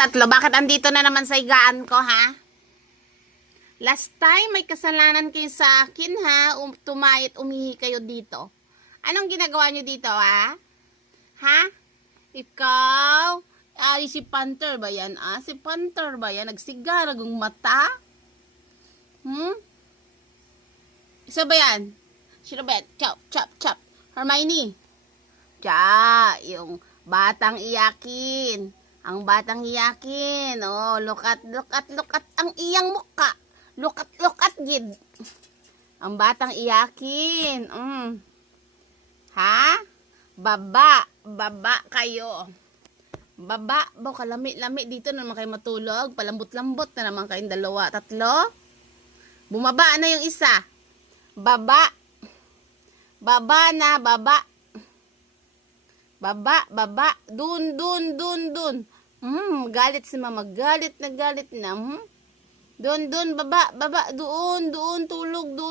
tatlo, bakit andito na naman sa higaan ko, ha? Last time, may kasalanan kayo sa akin, ha? Tumayit, umihi kayo dito. Anong ginagawa nyo dito, ha? Ha? Ikaw? Ay, si Panther ba yan, ah? Si Panther ba yan? Nagsigaragong mata? Isa ba yan? Sino ba yan? Chop, chop, chop. Hermione. Yung batang iyakin. Ang batang iyakin. Oh, look at ang iyang muka. Look at gid. Ang batang iyakin. Ha? Baba kayo. Baba, kalami-lami dito na naman kayo matulog. Palambot-lambot na naman kayong dalawa, tatlo. Bumaba na yung isa. Baba na, baba. Baba. Dun. Galit si mama. Galit na. Dun, baba. Doon,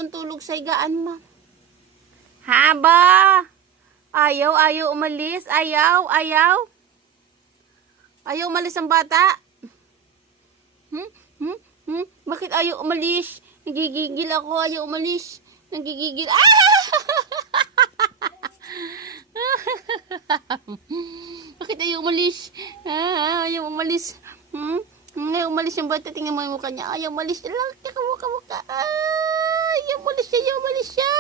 tulog sa higaan mo. Haba. Ayaw umalis. Ayaw umalis ang bata. Bakit ayaw umalis? Nagigigil ako. Ayaw umalis. Nagigigil. Bakit ayaw umalis? Ayaw umalis. Ayaw umalis yung bata. Tingnan mo yung mukha niya. Ayaw umalis. Kamuka. Ayaw umalis siya.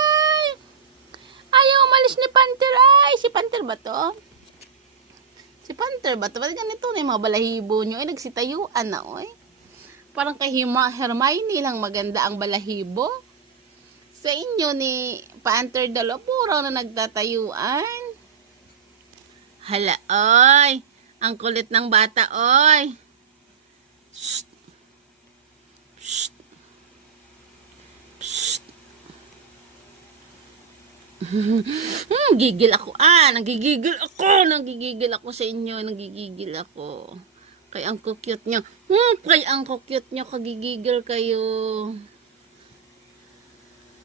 Ayaw umalis ni Panther. Ay, si Panther ba to? Ba't ganito na yung mga balahibo nyo? Ay, nagsitayuan na, oy. Parang kay Hermione lang maganda ang balahibo. Sa inyo ni Panther dalawa, puro na nagtatayuan. Hala, oy. Ang kulit ng bata, oy. Shh. Gigil ako. Nagigigil ako sa inyo. Nagigigil ako. Kaya ang cute nyo. Kagigigil kayo.